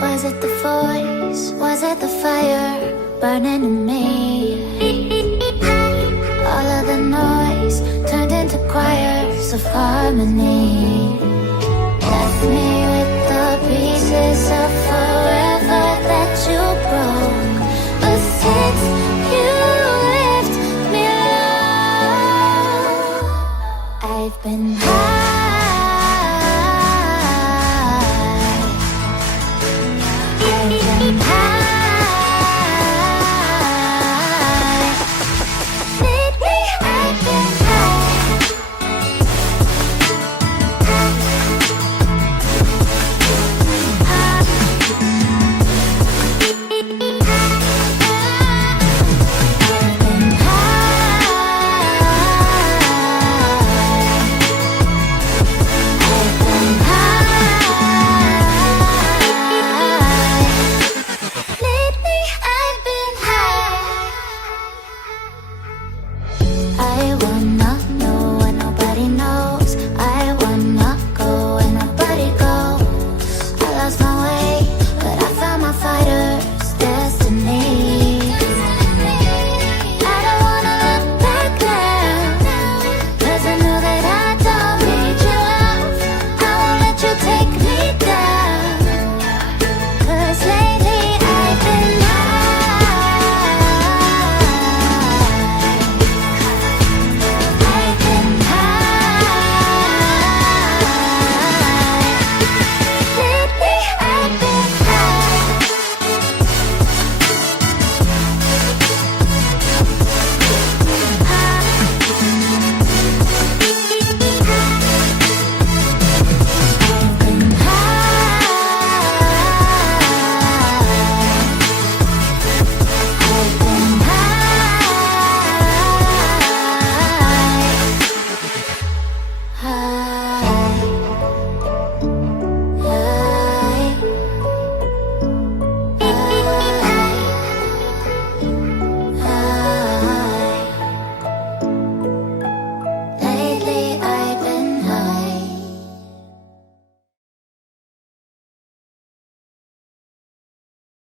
Was it the voice? Was it the fire burning in me? All of the noise turned into choirs of harmony. Left me with the pieces of forever that you broke. But since you left me alone, I've been